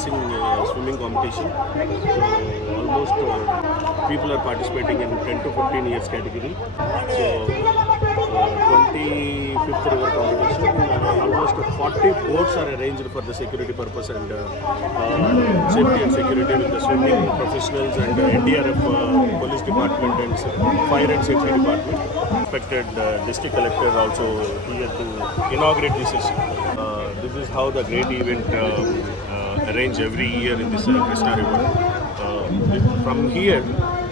crossing swimming competition. So almost people are participating in 10 to 15 years category. So 25th river competition. Almost 40 boats are arranged for the security purpose and safety and security with the swimming professionals and NDRF police department and fire and safety department. Expected district collector also here to inaugurate this session. This is how the great event arranged every year in this Krishna river. From here,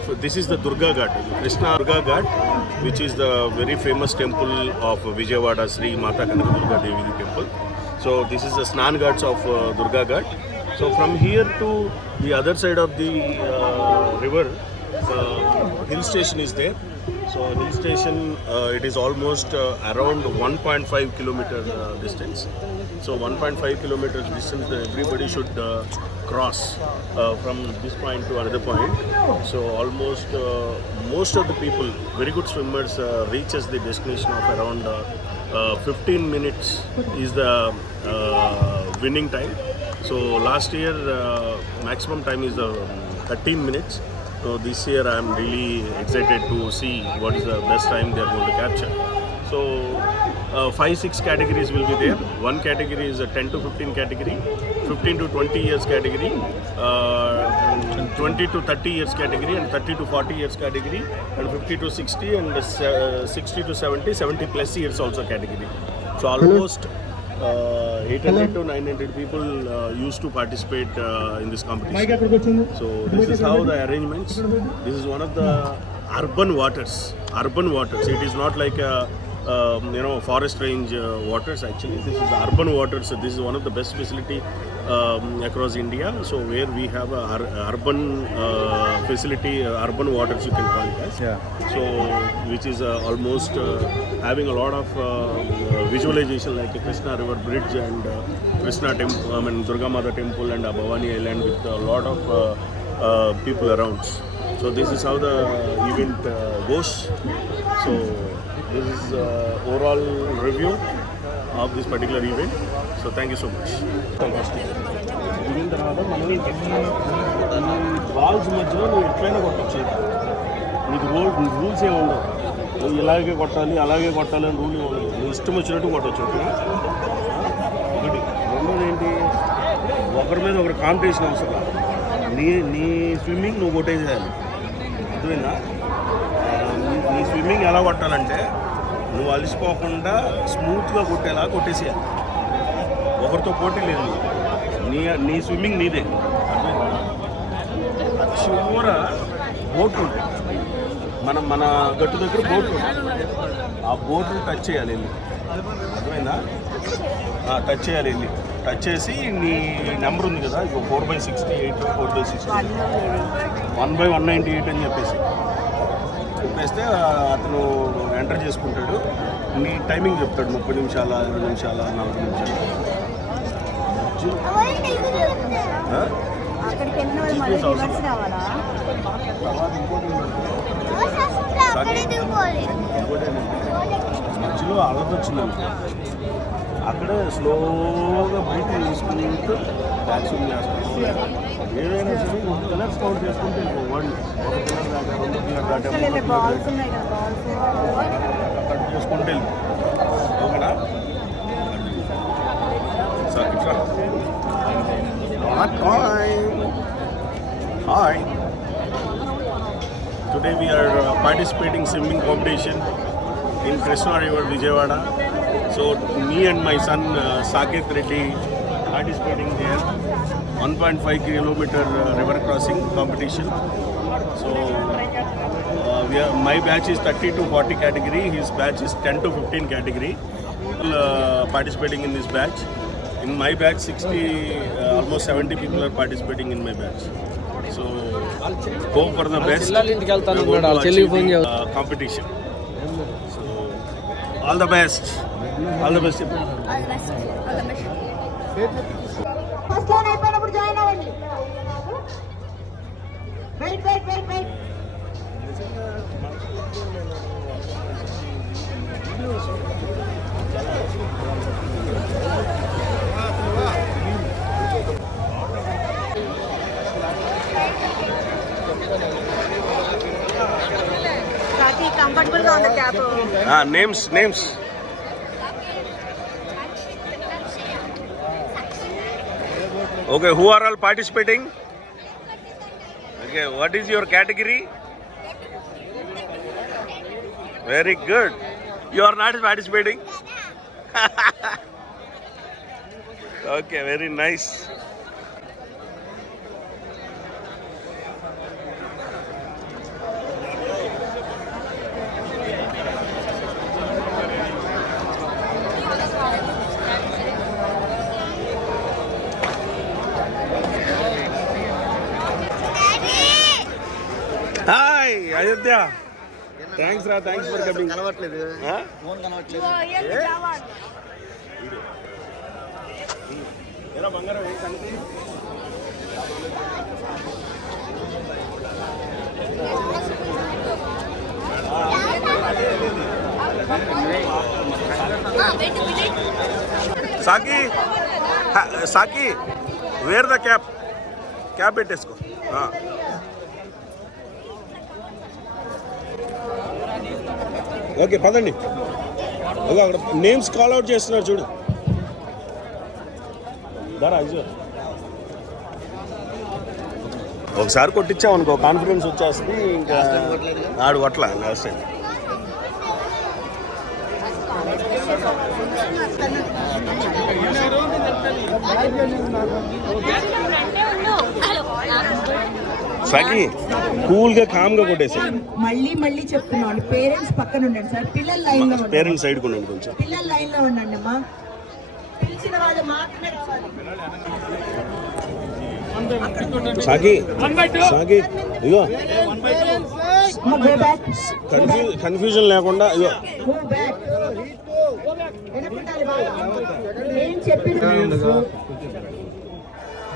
so this is the Durga Ghat, Krishna Durga Ghat, which is the very famous temple of Vijayawada Sri Mata Kanaka Durga Devi temple. So this is the Snan Ghats of Durga Ghat. So from here to the other side of the river, hill station is there. So hill station, it is almost around 1.5 kilometer distance. So 1.5 kilometers distance, everybody should cross from this point to another point. So almost most of the people, very good swimmers, reaches the destination of around 15 minutes is the winning time. So last year maximum time is 13 minutes. So this year I am really excited to see what is the best time they are going to capture. So 5-6 categories will be there. One category is a 10 to 15 category, 15 to 20 years category, 20 to 30 years category, and 30 to 40 years category, and 50 to 60, and 60 to 70, 70 plus years also category. So almost 800 to 900 people used to participate in this competition. So this is how the arrangements. This is one of the urban waters. It is not like a forest range waters. Actually, this is the urban waters. So this is one of the best facility across India. So where we have a urban facility, urban waters you can call it as. Yeah. So which is almost having a lot of visualization like a Krishna River Bridge and Krishna Temple, Durga Mata Temple and Bhavani Island with a lot of people around. So this is how the event goes. So this is overall review of this particular event. So thank you so much. Fantastic. దిగిన తర్వాత మనం ఈ balls మధ్యలో నువ్వు ఎట్లయినా కొట్టచ్చు. నీకు rules ఏమి ఉండవు. నువ్వు ఇలాగే కొట్టాలి అలాగే కొట్టాలి అని రూల్ ఉండదు. నువ్వు ఇష్టం వచ్చినట్టు కొట్టచ్చు. ఒకటి రెండోది ఏంటి, ఒకరి మీద ఒకరు కాంపిటీషన్ అవసరం. నీ స్విమ్మింగ్ నువ్వు కొట్టేసేయాలి. అర్థమైందా? నీ స్విమ్మింగ్ ఎలా కొట్టాలంటే నువ్వు అలసిపోకుండా స్మూత్గా కొట్టేలా కొట్టేసేయాలి. ఒకరితో పోటీ లేదు. నీ స్విమ్మింగ్ నీదే. చివర బోట్లు ఉంటాయి. మన గట్టు దగ్గర బోట్లు ఉంటాయి. ఆ బోట్లు టచ్ చేయాలి వెళ్ళి. అర్థమైందా? టచ్ చేయాలి వెళ్ళి. టచ్ చేసి నీ నెంబర్ ఉంది కదా, ఇక 4/68, 4/60, 1/198 అని చెప్పేసి చెప్పేస్తే అతను ఎంటర్ చేసుకుంటాడు. నీ టైమింగ్ చెప్తాడు, 30 నిమిషాల, 20 నిమిషాల, 40 నిమిషాలు. మధ్యలో అలదొచ్చిందండి. అక్కడే స్లోగా బ్రీతింగ్ తీసుకుంటూ బ్యాక్ స్విమ్ చేస్తాం. ఏదైనా సరే 1 కలర్స్ కౌంట్ చేసుకుంటే 1 పిల్లర్ దాకా 2 పిల్లర్ దాకా కట్ చేసుకుంటే ఓకేనా? సార్ ఇట్లా hi. Today we are participating swimming competition in Krishna River, Vijayawada. So me and my son Saket Reddy participating there. 1.5 kilometer river crossing competition. So my batch is 30 to 40 category. His batch is 10 to 15 category. Participating in this batch. In my batch, 60, almost 70 people are participating in my batch. So hope for the best. Competition. So all the best. All the best. First line అయిపోయినప్పుడు join అవ్వండి. Wait Names. Okay, who are all participating? Okay, what is your category? Very good. You are not participating? Okay, very nice. Hi, Ayodhya. Thanks for coming. Huh? Era bangaram em kanti. Saki, wear the cap. Cap పెట్టేసుకో. Okay పదండి. అక్కడ names call out చేస్తున్నారు చూడు. ఒకసారి కొట్టించామనుకో confidence వచ్చేస్తుంది. ఇంకా ఆడు కొట్ల లాస్ట్ టైం. సాకి కూల్గా కామ్గా కొట్టేసి మళ్ళీ చెప్తున్నాను, పేరెంట్స్ పక్కన ఉండండి సార్. పిల్లల లైన్ లో ఉండండి. పేరెంట్స్ సైడ్ ఉండండి కొంచెం. పిల్లల లైన్ లో ఉండండి అమ్మా. పిలిచిన వాళ్ళు మాత్రమే రావాలి. సాకి ఇగో కన్ఫ్యూజన్ లేకుండా ఇగో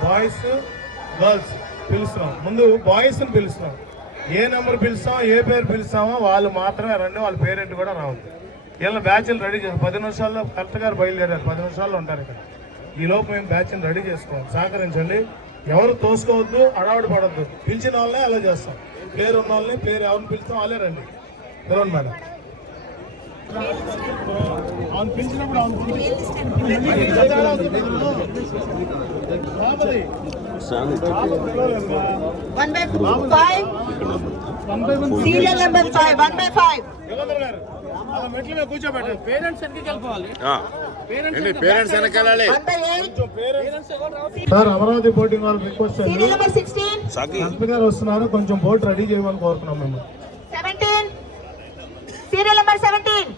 బాయ్స్ గర్ల్స్ పిలుస్తున్నాం. ముందు బాయ్స్ని పిలుస్తున్నాం. ఏ నెంబర్ పిలుస్తామో ఏ పేరు పిలుస్తామో వాళ్ళు మాత్రమే రండి. వాళ్ళ పేరెంట్ కూడా రావద్దు. ఇలా బ్యాచ్లు రెడీ చేస్తాం. 10 నిమిషాల్లో కలెక్టర్ గారు బయలుదేరారు. 10 నిమిషాల్లో ఉంటారు ఇక్కడ. ఈ లోపు మేము బ్యాచ్ని రెడీ చేసుకోవాలి. సహకరించండి. ఎవరు తోసుకోవద్దు, అడావిడి పడద్దు. పిలిచిన వాళ్ళనే అలా చేస్తాం. పేరు ఉన్న వాళ్ళని, పేరు ఎవరిని పిలుస్తాం వాళ్ళే రండి. పిలవండి మేడం. అవును పిలిచినప్పుడు సీరియల్ నెంబర్ 5 1/5 మెట్ల మీద కూర్చోబెట్టారు. పేరెంట్స్ వెనకాలి. సార్ అమరావతి బోటింగ్ వాళ్ళకి రిక్వెస్ట్ సీరియల్ నెంబర్ 16 కలెక్టర్ గారు వస్తున్నారు. కొంచెం బోట్ రెడీ చేయమని కోరుతున్నాం మేము. 17 సీరియల్ నెంబర్ 17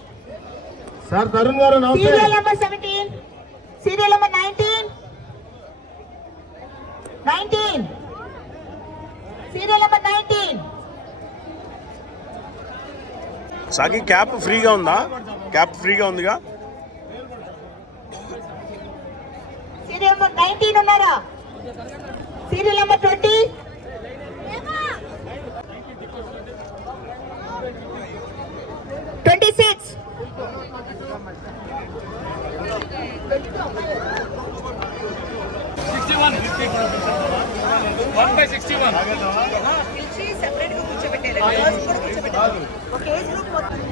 సార్ తరుణ్ గారు serial number 17 serial number 19 serial number 19 సాకి క్యాప్ ఫ్రీగా ఉందా? క్యాప్ ఫ్రీగా ఉందిగా. సీరియల్ నెంబర్ 19 ఉన్నారా? సీరియల్ నెంబర్ 20 26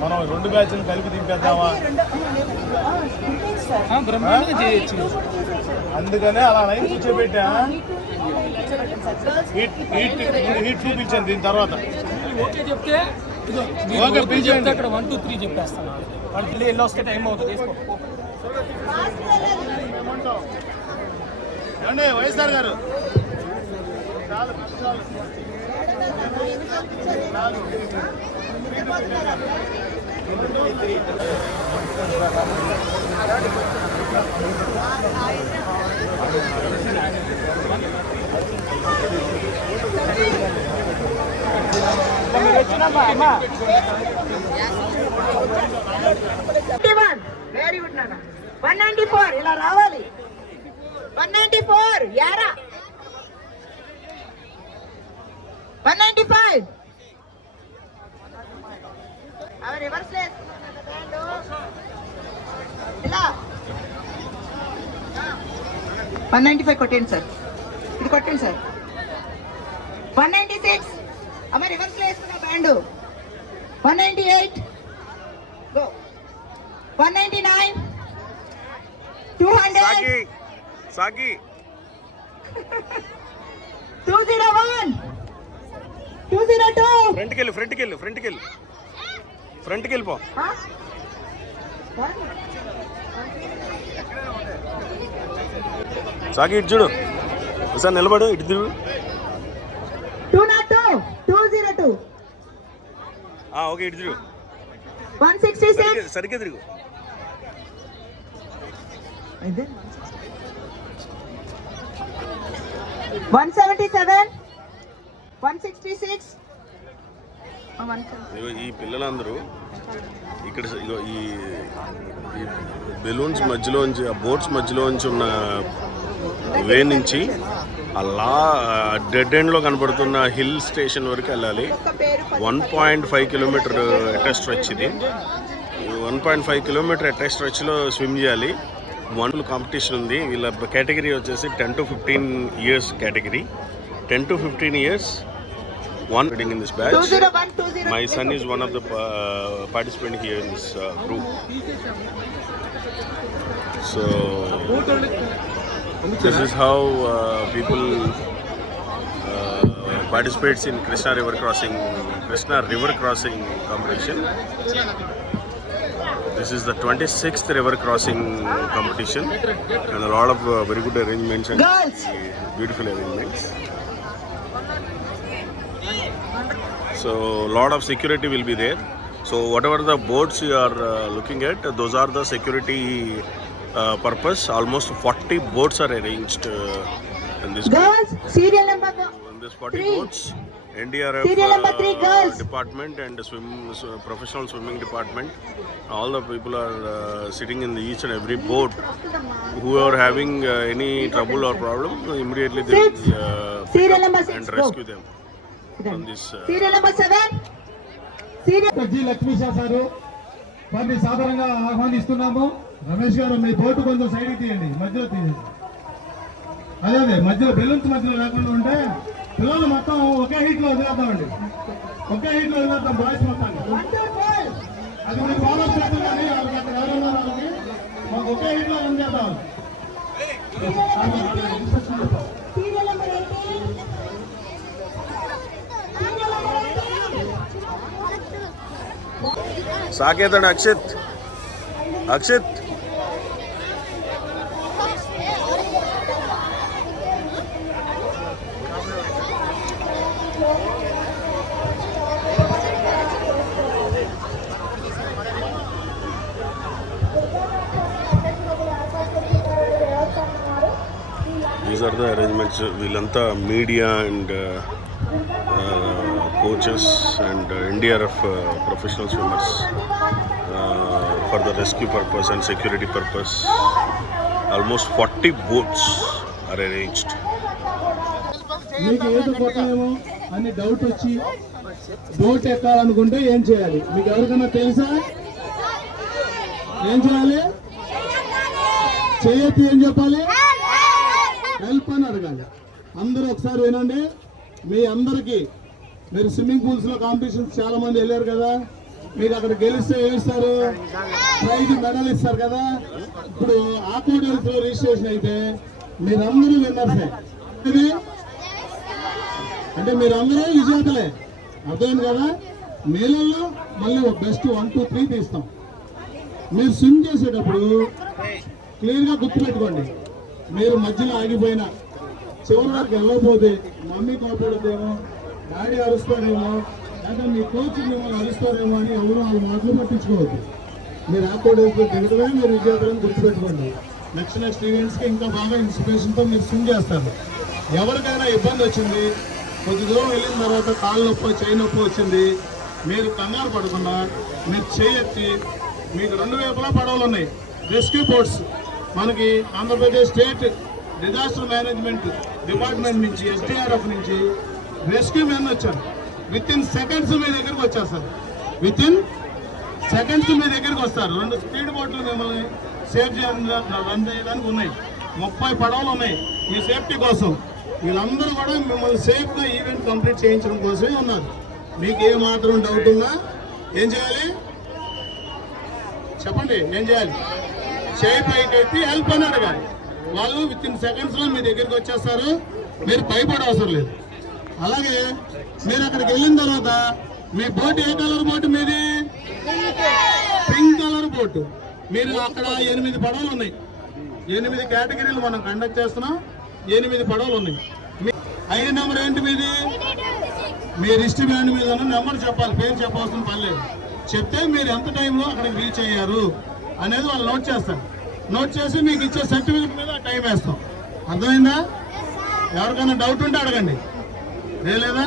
మనం 2 బ్యాచ్లు కలిపి దింపేద్దామా? అందుకనే అలా లైన్ కూర్చోబెట్టా. హీట్ చూపించాను. దీని తర్వాత అక్కడ 1 2 3 చెప్పేస్తాను. వాళ్ళకి వెళ్ళి వస్తే టైం అవుతుంది. ఏమండి వైఎస్ఆర్ గారు వెరీ గుడ్ నాన్న. 194 ఇలా రావాలి. 194 యారా. 195 అవి రివర్స్ ఇలా 195 కొట్టండి సార్. ఇది కొట్టండి సార్. 196 అమ్మ రివర్స్ లో వేస్తున్నా బ్యాండ్. 198 గో. 199, 200, సాకి 201, 202. ఫ్రంట్కి వెళ్ళిపో Huh? సాకి ఇటు చూడు సార్ నిలబడు ఇటు తిరుగు 202, 202, ఓకే ఇటు తిరుగు 166. సరిగ్గా తిరుగు 177, 166. ఇగో ఈ పిల్లలందరూ ఇక్కడ ఇగో ఈ బెలూన్స్ మధ్యలోంచి ఆ బోట్స్ మధ్యలోంచి ఉన్న వే నుంచి అలా డెడ్ ఎండ్లో కనపడుతున్న హిల్ స్టేషన్ వరకు వెళ్ళాలి. 1.5 కిలోమీటర్ ఎటెస్ట్ స్ట్రెచ్ ఇది. 1.5 కిలోమీటర్ ఎటెస్ట్ స్ట్రెచ్లో స్విమ్ చేయాలి. వన్ కాంపిటీషన్ ఉంది. వీళ్ళ కేటగిరీ వచ్చేసి 10 to 15 years category. 10 to 15 years. One in this batch. 201, 202. My son is one of the participant here in this group. So this is how people participates in Krishna river crossing competition. This is the 26th river crossing competition and a lot of very good arrangements and Girls. beautiful arrangements. So lot of security will be there. So whatever the boats you are looking at, those are the security purpose. Almost 40 boats are arranged in this. Girls, serial number In this 40 3. boats, NDRF Serial number 3, girls. department and professional swimming department. All the people are sitting in each and every boat. Who are having any trouble or problem, immediately they will Serial pick number up 6, and go. rescue them from this. serial number 7. Serial. G Lakshmisha sir వారిని సాధారణంగా ఆహ్వానిస్తున్నాము. రమేష్ గారు మీ boat కొంచెం side తీయండి, మధ్యలో తీయండి. అదే మధ్యలో బెలూన్స్ మధ్యలో లేకుండా ఉంటే పిల్లలు మొత్తం ఒకే హీట్ లో వదిలేద్దామండి. ఒకే హీట్ లో వదిలేద్దాం బాయ్స్ మొత్తాన్ని. అది మీరు ఫాలో చేద్దాం కానీ వాళ్ళకి అక్కడ ఎవరున్నారు వాళ్ళకి మాకు ఒకే హీట్ లో రన్ చేద్దాం. Serial number 18. సాకేతాడు Akshith. These are the arrangements. వీళ్ళంతా media and coaches and NDRF professional swimmers for the rescue purpose and security purpose. Almost 40 boats are arranged. మీకు ఏదో కొట్టలేమో అని డౌట్ వచ్చి బోట్ ఎక్కాలనుకుంటే ఏం చేయాలి? మీకు ఎవరికైనా తెలుసా? ఏం చేయాలి? చేయొద్దు ఏం చెప్పాలి? హెల్ప్ అని అడగాలి. అందరూ ఒకసారి వినండి. మీ అందరికీ మీరు స్విమ్మింగ్ పూల్స్ లో కాంపిటీషన్స్ చాలా మంది వెళ్ళారు కదా, మీరు అక్కడ గెలిస్తే ఏమిస్తారు? ప్రైజ్ మెడల్ ఇస్తారు కదా. ఇప్పుడు ఆక్వాడల్స్ లో రిజిస్ట్రేషన్ అయితే మీరందరూ విన్నర్సే. అంటే మీరందరూ విజేతలే, అర్థమైంది కదా. నీళ్ళల్లో మళ్ళీ బెస్ట్ 1, 2, 3 తీస్తాం. మీరు స్విమ్ చేసేటప్పుడు క్లియర్ గా గుర్తుపెట్టుకోండి. మీరు మధ్యలో ఆగిపోయినా చివరి వరకు వెళ్ళకపోతే మమ్మీ కోపడుతుందేమో, డాడీ అరుస్తారేమో, లేదా మీ కోచ్ మిమ్మల్ని అరుస్తారేమో అని ఎవరు వాళ్ళ మాటలు పట్టించుకోవద్దు. మీరు ఆక్వాడల్స్లో దిగడమే మీరు విజేతలను గుర్తుపెట్టుకోండి. నెక్స్ట్ ఈవెంట్స్కి ఇంకా బాగా ఇన్స్పిరేషన్తో మీరు స్విమ్ చేస్తారు. ఎవరికైనా ఇబ్బంది వచ్చింది, కొద్ది దూరం వెళ్ళిన తర్వాత కాళ్ళు నొప్పి, చేయి నొప్పి వచ్చింది, మీరు కంగారు పడకుండా మీరు చేయెత్తి, మీకు 2 వైపులా పడవలు ఉన్నాయి. రెస్క్యూ బోట్స్ మనకి Andhra Pradesh state disaster management department నుంచి, SDRF నుంచి రెస్క్యూ మెన్ వచ్చారు. వితిన్ సెకండ్స్ మీ దగ్గరికి వచ్చేస్తారు. వితిన్ సెకండ్స్ మీ దగ్గరికి వస్తారు. 2 స్పీడ్ బోట్లు మిమ్మల్ని సేఫ్ రన్ చేయడానికి ఉన్నాయి. 30 పడవలు ఉన్నాయి ఈ సేఫ్టీ కోసం. వీళ్ళందరూ కూడా మిమ్మల్ని సేఫ్గా ఈవెంట్ కంప్లీట్ చేయించడం కోసమే ఉన్నారు. మీకు ఏ మాత్రం డౌట్ ఉన్నా ఏం చేయాలి? చెప్పండి ఏం చేయాలి? చేయి పైకి ఎత్తి హెల్ప్ అని అడగాలి. వాళ్ళు విత్ ఇన్ సెకండ్స్లో మీ దగ్గరికి వచ్చేస్తారు. మీరు భయపడే అవసరం లేదు. అలాగే మీరు అక్కడికి వెళ్ళిన తర్వాత మీ బోట్ ఏ కలర్ బోట్ మీది? Pink colour boat. మీరు అక్కడ 8 పడవలు ఉన్నాయి. 8 కేటగిరీలు మనం కండక్ట్ చేస్తున్నాం. 8 పడవలు ఉన్నాయి. 5 నెంబర్ ఏంటి మీది? మీ రిస్ట్ బ్యాండ్ మీద నెంబర్ చెప్పాలి, పేరు చెప్పాల్సిన పని లేదు. చెప్తే మీరు ఎంత టైంలో అక్కడికి రీచ్ అయ్యారు అనేది వాళ్ళు నోట్ చేస్తారు. నోట్ చేసి మీకు ఇచ్చే సర్టిఫికెట్ మీద టైం వేస్తాం. అర్థమైందా? ఎవరికైనా డౌట్ ఉంటే అడగండి. లేదా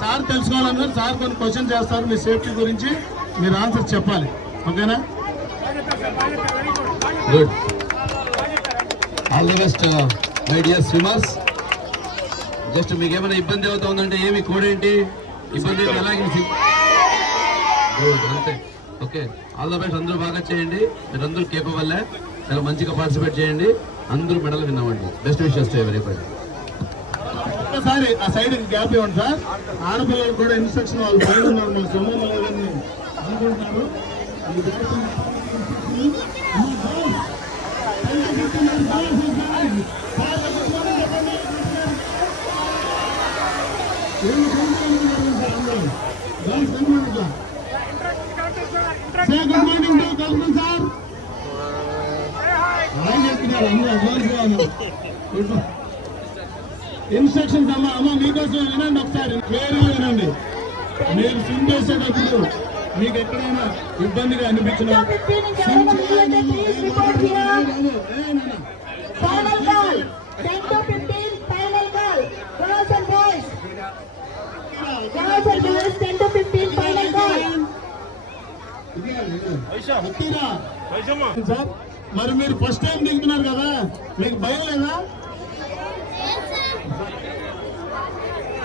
సార్ తెలుసుకోవాలన్నారు, సార్ కొన్ని క్వశ్చన్ చేస్తారు మీ సేఫ్టీ గురించి, మీరు ఆన్సర్ చెప్పాలి. ఓకేనా? Good. All the best my dear swimmers. Just మీకు ఏమైనా ఇబ్బంది అవుతా ఉందంటే ఏమి కోడ్ ఏంటి? ఇబ్బంది అలాగే గుడ్, అంతే. Okay, all the best. అందరూ బాగా చేయండి. మీరు అందరూ కేపబుల్, చాలా మంచిగా పార్టిసిపేట్ చేయండి. అందరూ మెడల్ విన్నామండి. Best wishes to everybody. ఒక్కసారి ఆ సైడ్ గ్యాప్ ఇవ్వండి సార్. ఆడపిల్లలకు కూడా ఇన్స్ట్రక్షన్ వాళ్ళు పైన ఉన్నారు, మన సొమ్ము లేదని అనుకుంటున్నారు. Good morning to Kalpan sir. అలాగే చెప్తున్నారు అందరూ అడ్వాన్స్. ఇన్స్ట్రక్షన్స్ అమ్మ మీకోసం వినండి, ఒకసారి క్లియర్గా వినండి. మీరు స్విమ్ చేసేటప్పుడు మీకు ఎక్కడైనా ఇబ్బందిగా అనిపించినా సార్, మరి మీరు ఫస్ట్ టైం దిగుతున్నారు కదా, మీకు భయం లేదా?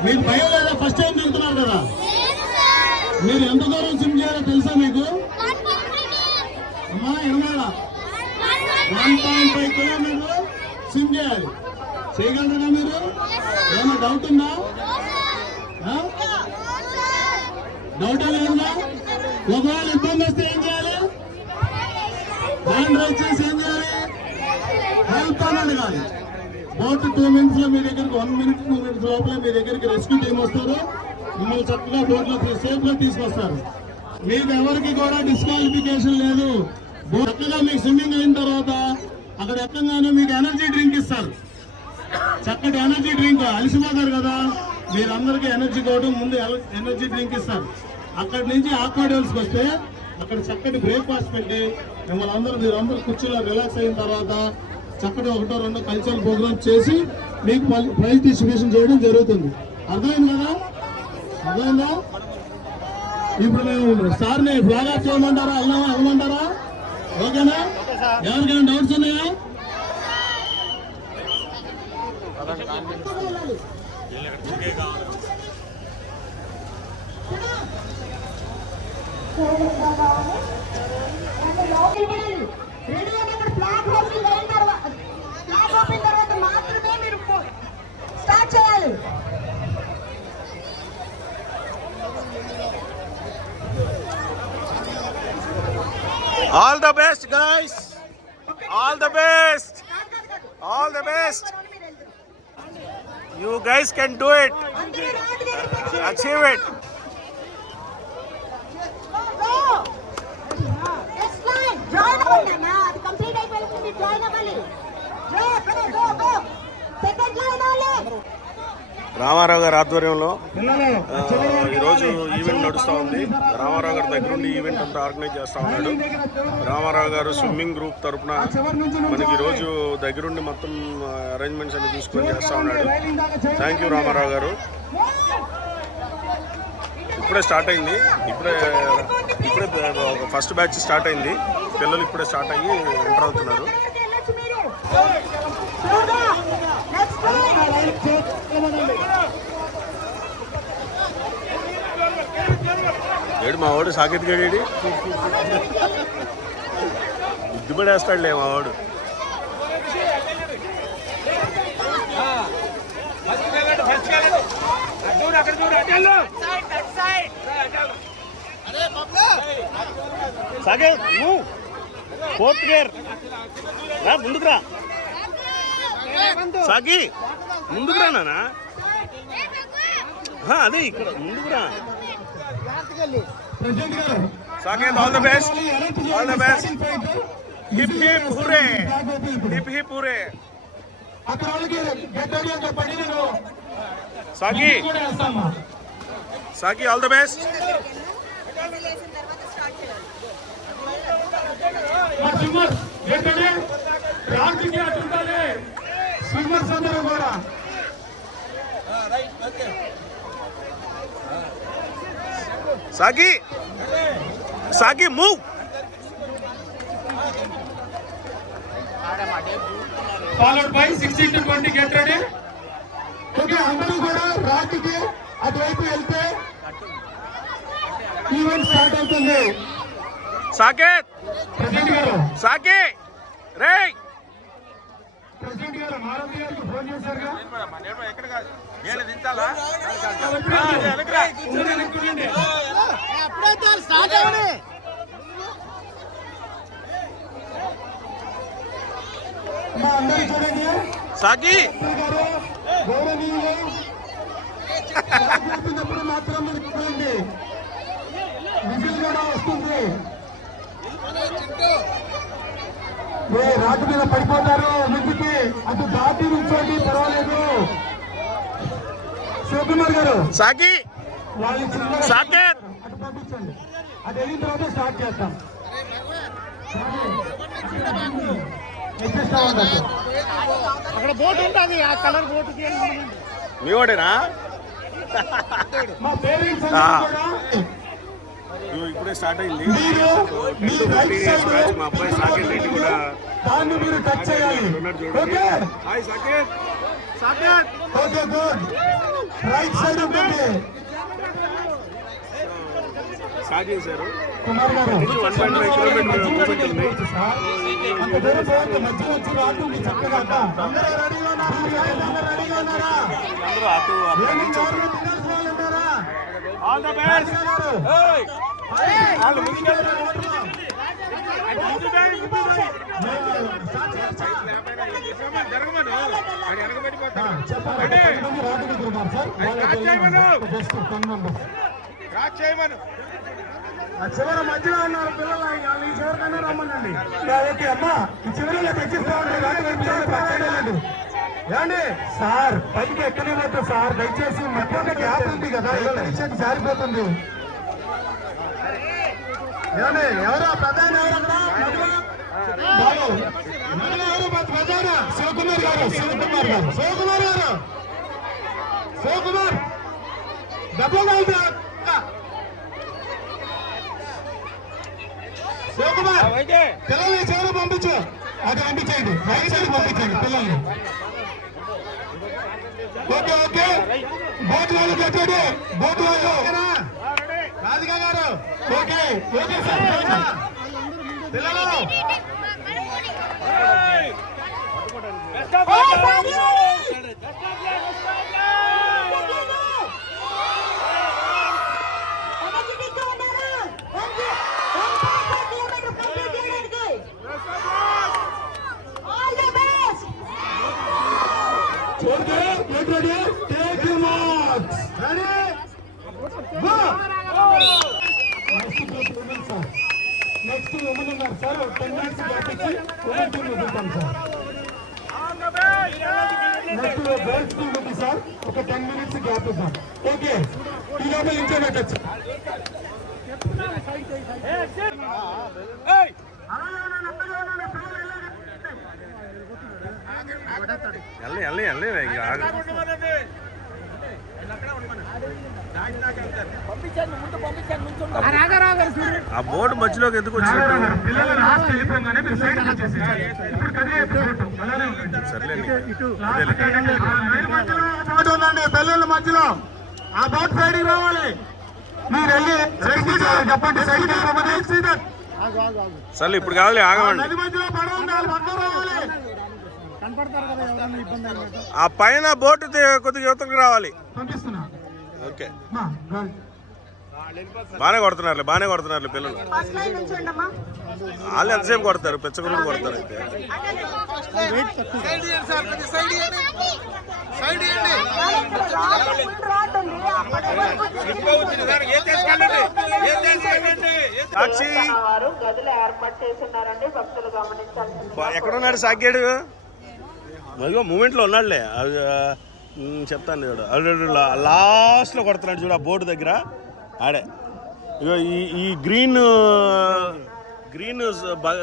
మీకు భయం లేదా? ఫస్ట్ టైం దిగుతున్నారు కదా. మీరు ఎంత దూరం స్విమ్ చేయాలో తెలుసా మీకు? అమ్మా 1.5 కిలోమీటర్లు స్విమ్ చేయాలి. చేయగలరా మీరు? ఏమన్నా డౌట్ ఉందా? డౌట్ లేదా? ఒకవేళ ఇబ్బంది వస్తే ఏం చేయాలి? హ్యాండ్ రైజ్ చేసి ఏం చేయాలి? హెల్ప్ అని అడగాలి. బోట్ 2 minutes లో మీ దగ్గరికి 1 minute 2 minutes లోపల మీ దగ్గరికి రెస్క్యూ టీం వస్తారు. మిమ్మల్ని చక్కగా బోట్లో సేఫ్ గా తీసుకొస్తారు. మీకు ఎవరికి కూడా డిస్క్వాలిఫికేషన్ లేదు. చక్కగా మీకు స్విమ్మింగ్ అయిన తర్వాత అక్కడ ఎక్కగానే మీకు ఎనర్జీ డ్రింక్ ఇస్తారు. చక్కటి ఎనర్జీ డ్రింక్. అలసిపోతారు కదా, మీరందరికీ ఎనర్జీ కోవడం ముందు ఎనర్జీ డ్రింక్ ఇస్తారు. అక్కడి నుంచి ఆక్వాడల్స్కి వస్తే అక్కడ చక్కటి బ్రేక్ఫాస్ట్ పెట్టి మిమ్మల్ని మీరందరూ కూర్చోలో రిలాక్స్ అయిన తర్వాత చక్కటి 1-2 కల్చరల్ ప్రోగ్రామ్స్ చేసి మీకు ప్రైజ్ డిస్ట్రిబ్యూషన్ చేయడం జరుగుతుంది. అర్థమైంది కదా? అర్థమైందా? ఇప్పుడు మేము సార్ని ఫ్లాగ్ ఆఫ్ చేయమంటారా, వెళ్ళమంటారా? ఓకేనా? ఎవరికైనా డౌట్స్ ఉన్నాయా? మాత్రమే మీరు స్టార్ట్ చేయాలి. All the best, guys. All the best. All the best. You guys can do it. Achieve it. Ramarao గారి ఆధ్వర్యంలో ఈరోజు ఈవెంట్ నడుస్తూ ఉంది. రామారావు గారి దగ్గర నుండి ఈవెంట్ అంతా ఆర్గనైజ్ చేస్తూ ఉన్నాడు. రామారావు గారు స్విమ్మింగ్ గ్రూప్ తరఫున మనకి ఈరోజు దగ్గరుండి మొత్తం అరేంజ్మెంట్స్ అన్ని చూసుకొని చేస్తూ ఉన్నాడు. థ్యాంక్ యూ రామారావు గారు. ఇప్పుడే స్టార్ట్ అయింది. ఇప్పుడే ఫస్ట్ బ్యాచ్ స్టార్ట్ అయింది. పిల్లలు ఇప్పుడే స్టార్ట్ అయ్యి ఎంటర్ అవుతున్నారు. ఏడు మా వాడు సాకేత్ గడేడి బుద్ధిపడేస్తాడులే మా వాడు. సాకేత్ ఫోర్త్ గేర్ రా, ముందుకు రా సాకి, ముందుకు రా నాన్న. అదే ఇక్కడ ముందుకు రా. Saketh, all the best, all the best. Hip hip hooray, hip hip hooray. Saki, Saki, all the best. Swimmers అందరూ కూడా సాకి, సాకి move. Followed by 16-20 get ready. Okay, అందరూ కూడా రాత్రికి అటువైపు వెళ్తే ఈవెంట్ స్టార్ట్ అవుతుంది. సాకేత్, ప్రెసిడెంట్ గారు, సాకి రే. ప్రెసిడెంట్ గారు మారుతి గారికి ఫోన్ చేశారుగా. మా అందరూ చూడండి, సాకి గారు గౌరవనీయులు చెప్తున్నప్పుడు మాత్రం మీరు చూడండి, విజిల్ కూడా వస్తుంది. రాటు మీద పడిపోతారు, ముందుకి అటు దాటి నుంచోండి, పర్వాలేదు. శివకుమార్ గారు, సాకి వాళ్ళు చిన్నగా సాకేత్. అటు పంపించండి, అది వెళ్ళిన తర్వాత స్టార్ట్ చేస్తాం. ఎక్కిస్తా ఉండదు. అక్కడ బోట్ ఉంటుంది, ఆ కలర్ బోటుకి మీ వాడేనా? మా పేరెంట్స్ అందరూ కూడా ఇప్పుడే స్టార్ట్ అయింది. మీరు మీ రైట్ సైడ్ బ్యాచ్ మా అబ్బాయి సాకేత్ రెడ్డి కూడా దాన్ని మీరు టచ్ చేయాలి. ఉన్నాడు చూడండి. Okay, hi Saketh, Saketh. Okay, good. Right side ఉంటుంది. స్టార్ట్ చేశారు. కుమార్ గారు, 1.5 కిలోమీటర్ మూమెంట్ ఉంది. అంత దూరం పోవద్దు, మధ్యలో వచ్చి రాదు మీ చక్కగా అంతా. అందరూ రెడీగా ఉన్నారా? అందరూ రెడీగా ఉన్నారా? అందరూ అటు ఏమి ఎవరు తినాల్సిన వాళ్ళు ఉంటారా? All the best. గారు, వాళ్ళు ముందుకెళ్ళి చెప్పండి. 10 మంది రాటు దగ్గర ఉన్నారు సార్. Just 10 members. ఆ చివర మధ్యలో ఉన్నారు పిల్లలు, వాళ్ళు ఈ చివరికైనా రమ్మనండి. ఓకే అమ్మా, ఈ చివరిలో తెచ్చిస్తా ఉంటే రాటు వైపు చూడండి, పక్కనే లేదు. ఏమండి సార్, పైకి ఎక్కనే వద్దు సార్, దయచేసి మధ్యలో గ్యాప్ ఉంది కదా, ఇక్కడ ఇచ్చేది జారిపోతుంది. ఏమండి, ఎవరో ప్రధాని ఎవరు అక్కడ? బాబు, ఎవరు ప్రధాన? శివకుమార్ గారు, శివకుమార్ గారు, శివకుమార్ గారు, శివకుమార్ డబ్బులు శివకుమార్, పిల్లల్ని చివరి పంపించు, అది పంపించండి, రైట్ సైడ్ పంపించండి పిల్లల్ని. ఓకే, ఓకే, బోట్ వాళ్ళు కట్టండి, బోట్ వాళ్ళు. రాధికా గారు, ఓకే, ఓకే సార్. పిల్లలు నెక్స్ట్ ఉమెన్ ఉన్నారు సార్, 10 మినిట్స్ గ్యాప్ ఇచ్చి ఉమెన్ టీమ్ వదులుతాం సార్. నెక్స్ట్ గర్ల్స్ టీమ్ ఉంది సార్, ఒక 10 మినిట్స్ గ్యాప్ ఇద్దాం. ఓకే, ఈ లోపల ఇంట్లో పెట్టచ్చు. ఆ బోర్డు మధ్యలోకి ఎందుకు వచ్చినట్టు? పిల్లల మధ్యలో ఆ బోట్ సైడ్కి రావాలి. మీరు వెళ్ళి చెప్పండి, సైడ్ సరే ఇప్పుడు కావాలి, ఆగమండి. నది మధ్యలో పడవ ఉండాలి, పక్కన రావాలి. ఆ పైన బోటు కొద్దిగా యువతకు రావాలి. పంపిస్తున్నా. ఓకే, మా, బాగానే కొడుతున్నారు పిల్లలు. వాళ్ళు ఎంతసేపు కొడతారు, పిచ్చగుళ్ళు కొడతారు అయితే. సాక్షి ఎక్కడున్నాడు సాగ్గాడు? మరిగో మూమెంట్లో ఉన్నాడులే. చెప్తాను చూడు, లాస్ట్లో కొడుతున్నాడు చూడు ఆ బోర్డు దగ్గర ఆడే. ఇగో ఈ గ్రీన్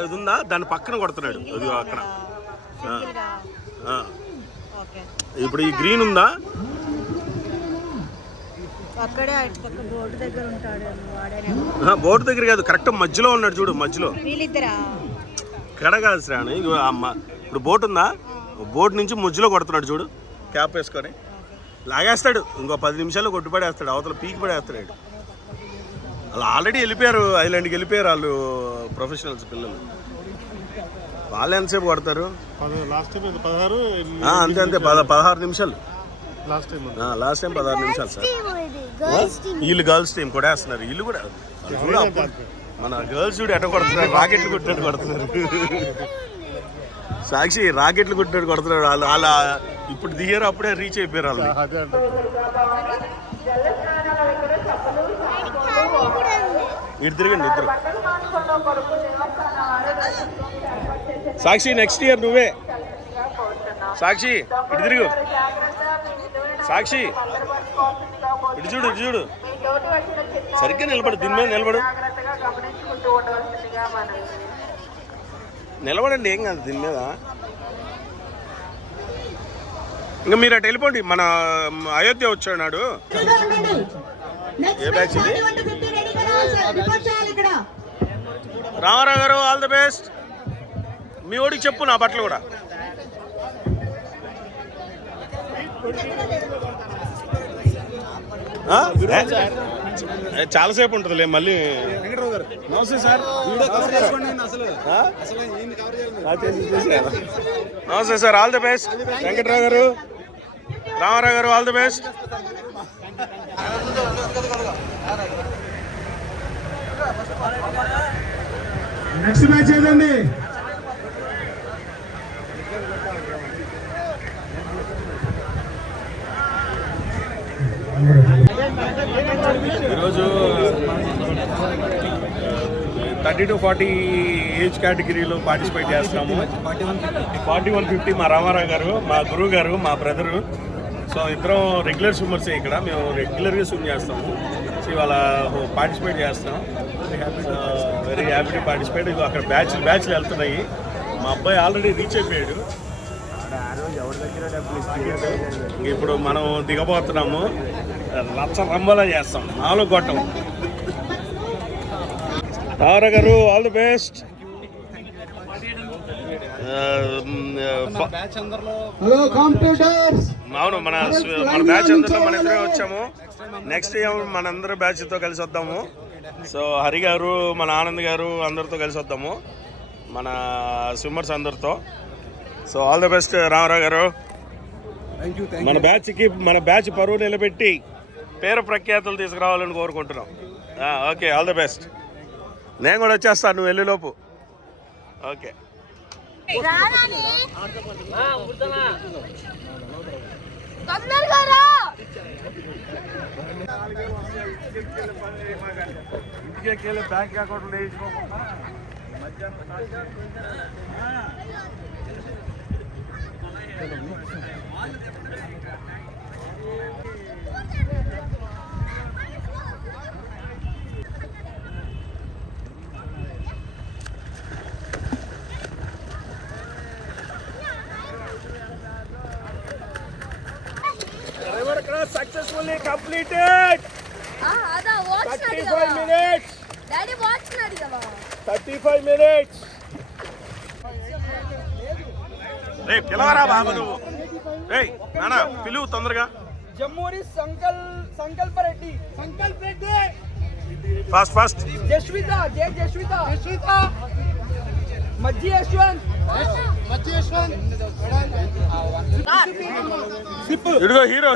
ఇది ఉందా, దాని పక్కన కొడుతున్నాడు. అది అక్కడ ఇప్పుడు ఈ గ్రీన్ ఉందా, బోర్డు దగ్గర కాదు, కరెక్ట్ మధ్యలో ఉన్నాడు చూడు. మధ్యలో కడ కాదు శ్రావణి. ఇప్పుడు బోట్ ఉందా, బోట్ నుంచి మధ్యలో కొడుతున్నాడు చూడు, క్యాప్ వేసుకొని లాగేస్తాడు. ఇంకో 10 నిమిషాల్లో కొట్టుపడేస్తాడు, అవతల పీకి పడేస్తాడు. వాళ్ళు ఆల్రెడీ వెళ్ళిపోయారు, ఐలాండ్కి వెళ్ళిపోయారు వాళ్ళు ప్రొఫెషనల్స్ పిల్లలు. వాళ్ళు ఎంతసేపు కొడతారు? అంతే 16 నిమిషాలు. లాస్ట్ టైం 16 నిమిషాలు సార్. వీళ్ళు గర్ల్స్ టీం కొడేస్తున్నారు. వీళ్ళు కూడా చూడు, మన గర్ల్స్ చూడు ఎట్ట కొడుతున్నారు, రాకెట్లు కొట్టినట్టు కొడుతున్నారు. సాక్షి రాకెట్లు కొట్టినట్టు కొడుతున్నారు వాళ్ళు. వాళ్ళ ఇప్పుడు దిగారు, అప్పుడే రీచ్ అయిపోయారు వాళ్ళు. ఇటు తిరగండి ఇద్దరు. సాక్షి నెక్స్ట్ ఇయర్ నువ్వే. సాక్షి ఇటు తిరుగు. సాక్షి ఇటు చూడు సరిగ్గా నిలబడు, దీని మీద నిలబడండి, ఏం కాదు దీని మీద. ఇంకా మీరు అటు వెళ్ళిపోండి. మన అయోధ్య వచ్చాడు. ఏ బ్యాచ్ ఇది? రామారావు గారు ఆల్ ది బెస్ట్. మీ ఓడికి చెప్పు నా బట్టలు కూడా. చాలాసేపు ఉంటుందిలే మళ్ళీ. నమస్తే సార్. నమస్తే sir, all the best. Venkatrao గారు, రామారావు గారు all the best. Next match ఏదండి? ఈరోజు 30 to 40 ఏజ్ కేటగిరీలో పార్టిసిపేట్ చేస్తున్నాము. 4150 మా రామారావు గారు, మా గురువు గారు, మా బ్రదరు. సో ఇద్దరం రెగ్యులర్ స్విమ్మర్సే ఇక్కడ. మేము రెగ్యులర్గా స్విమ్ చేస్తాము. సో ఇవాళ పార్టిసిపేట్ చేస్తున్నాం. Very happy to participate. అక్కడ బ్యాచ్లు వెళ్తున్నాయి. మా అబ్బాయి ఆల్రెడీ రీచ్ అయిపోయాడు. ఇప్పుడు మనం దిగబోతున్నాము. లక్ష రంబలా చేస్తాం, 4 గొట్టం. తారా గారు ఆల్ ది బెస్ట్. అవును, మన బ్యాచ్ అందరిలో మన ఇద్దరే వచ్చాము. నెక్స్ట్ ఇయర్ మనందరూ బ్యాచ్తో కలిసి వద్దాము. సో హరి గారు, మన ఆనంద్ గారు అందరితో కలిసి వద్దాము, మన స్విమ్మర్స్ అందరితో. So all the best Ramarao గారు. మన బ్యాచ్ పరువు నిలబెట్టి పేరు ప్రఖ్యాతులు తీసుకురావాలని కోరుకుంటున్నాం. Okay, all the best. నేను కూడా వచ్చేస్తాను నువ్వు వెళ్ళేలోపు. ఓకే. ఇంటికి బ్యాంక్ అకౌంట్ వేయించుకోకుండా successfully completed. 35 minutes. Daddy, watch nadiga. 35 minutes. రే పిలవరా బాబు నువ్వు. ఏయ్ నానా పిలువు తొందరగా. జమ్మూరి సంకల్ప రెడ్డి. ఫాస్ట్. జస్విత. మజ్జి యశ్వంత్. ఇదిగో హీరో.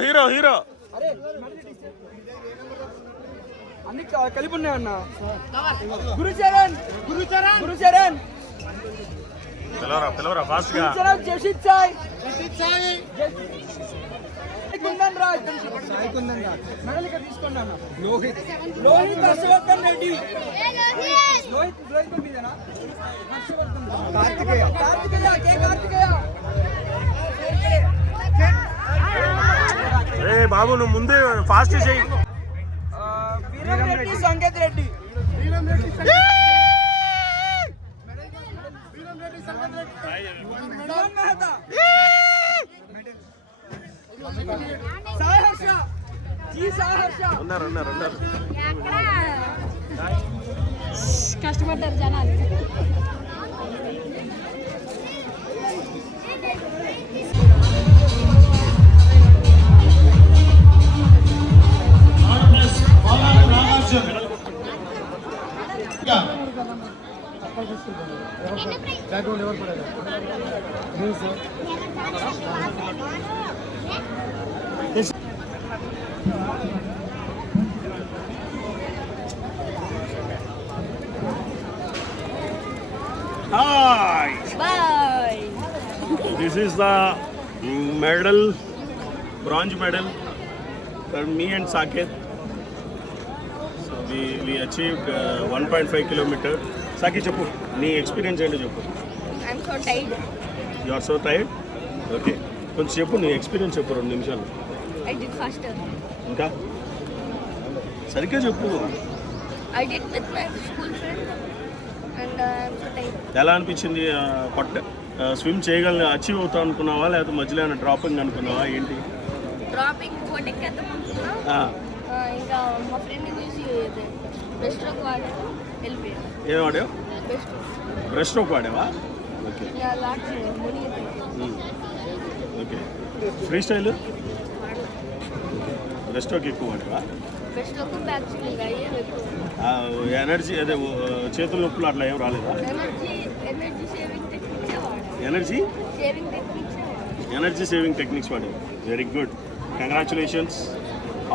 అన్ని కలిపి ఉన్నాయన్న. గురుచరణ్ గురుచరణ్ పిలవరా ఫాస్ట్ గా. గురుచరణ్ జషిత్ సాయి కుందన్ రాజ్ మెడల్ ఇక్కడ తీసుకోండి అన్న. లోహిత్ హర్షవర్ధన్ రెడ్డి లోహిత్ మీదేనా? హర్షవర్ధన్ కార్తికేయ కే కార్తికేయ. రే బాబు నువ్వు ముందే ఫాస్ట్ చెయ్యి. వీరం రెడ్డి సంకేత్ రెడ్డి మోహన్ మెహతా సాయి హర్ష జీ సాయి హర్ష. ఉన్నారు కష్టపడ్డారు జనాలు. Hi. Bye. This is the medal, bronze medal for me and Saket. So we achieved 1.5 kilometer. Saki చెప్పు నీ ఎక్స్పీరియన్స్ ఏంటో చెప్పు. I'm so tired. You are so tired. Okay కొంచెం చెప్పు నీ ఎక్స్పీరియన్స్ చెప్పు 2 నిమిషాలు. I did faster. ఇంకా సరిగ్గా చెప్పు. I did with my school friend and I'm so tired. ఎలా అనిపించింది? స్విమ్ చేయగల అచీవ్ అవుతావు అనుకున్నావా లేకపోతే మధ్యలో ఏమైనా డ్రాపింగ్ అనుకున్నావా ఏంటి? డ్రాపింగ్ కోటికి ఎత్తమనుకున్నా. ఇంకా మా ఫ్రెండ్ చూసి బెస్ట్ స్ట్రోక్ వాడాను వెళ్ళిపోయాను. ఏం వాడావు? బెస్ట్ బ్రెస్ట్ స్ట్రోక్ వాడావా? ఓకే లాస్ట్ మునిగి okay free style breast stroke ఎక్కువ వాడావా? బెస్ట్ స్ట్రోక్ బ్యాక్ స్వింగ్ అయ్యే ఎక్కువ. ఎనర్జీ అదే చేతుల నొప్పులు అట్లా ఏం రాలేదా? ఎనర్జీ సేవింగ్ టెక్నిక్స్ వాడాను. ఎనర్జీ ఎనర్జీ సేవింగ్ టెక్నిక్స్ వాడావు. Very good, congratulations,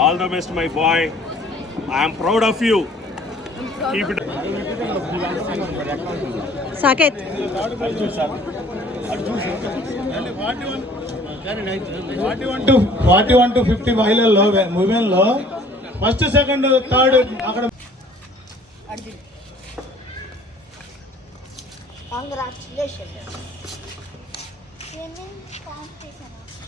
all the best my boy, I'm proud of you, keep it. Saketh 41 to 50 మహిళల్లో ఉమెన్ లో ఫస్ట్ సెకండ్ థర్డ్ అక్కడ. కంగ్రాచులేషన్స్. Swimming competition